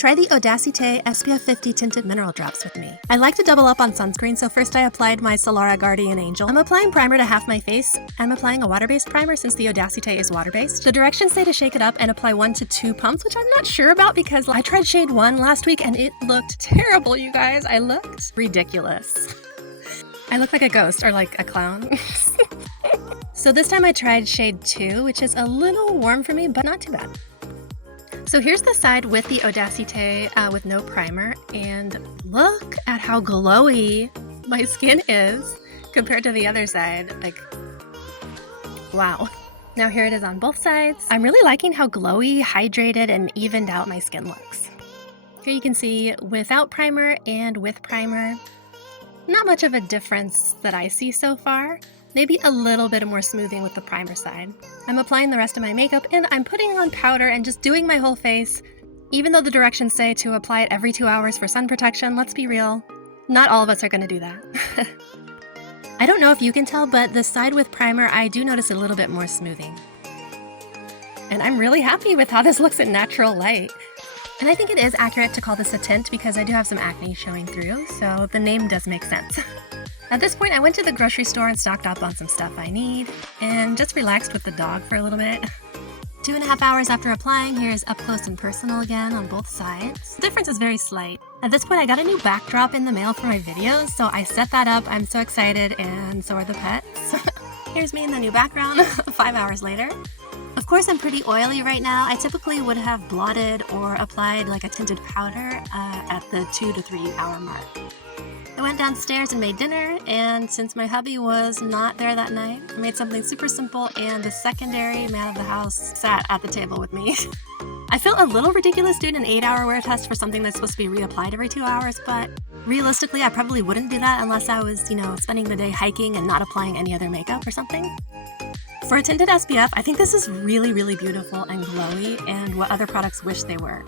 Try the ODACITÉ SPF 50 Tinted Mineral Drops with me. I like to double up on sunscreen, so first I applied my Solara Guardian Angel. I'm applying primer to half my face. I'm applying a water-based primer since the ODACITÉ is water-based. The directions say to shake it up and apply 1 to 2 pumps, which I'm not sure about because I tried shade 1 last week and it looked terrible, you guys. I looked ridiculous. I look like a ghost or like a clown. So this time I tried shade 2, which is a little warm for me, but not too bad. So here's the side with the ODACITÉ with no primer, and look at how glowy my skin is compared to the other side. Like, wow. Now here it is on both sides. I'm really liking how glowy, hydrated, and evened out my skin looks. Here you can see without primer and with primer. Not much of a difference that I see so far. Maybe a little bit more smoothing with the primer side. I'm applying the rest of my makeup and I'm putting on powder and just doing my whole face. Even though the directions say to apply it every 2 hours for sun protection, let's be real, not all of us are going to do that. I don't know if you can tell, but the side with primer, I do notice a little bit more smoothing. And I'm really happy with how this looks in natural light. And I think it is accurate to call this a tint because I do have some acne showing through, so the name does make sense. At this point, I went to the grocery store and stocked up on some stuff I need, and just relaxed with the dog for a little bit. 2.5 hours after applying, here's up close and personal again on both sides. The difference is very slight. At this point, I got a new backdrop in the mail for my videos, so I set that up. I'm so excited, and so are the pets. Here's me in the new background 5 hours later. Of course, I'm pretty oily right now. I typically would have blotted or applied like a tinted powder at the 2 to 3 hour mark. I went downstairs and made dinner, and since my hubby was not there that night, I made something super simple, and the secondary man of the house sat at the table with me. I felt a little ridiculous doing an 8-hour wear test for something that's supposed to be reapplied every 2 hours, but realistically, I probably wouldn't do that unless I was, spending the day hiking and not applying any other makeup or something. For a tinted SPF, I think this is really, really beautiful and glowy, and what other products wish they were.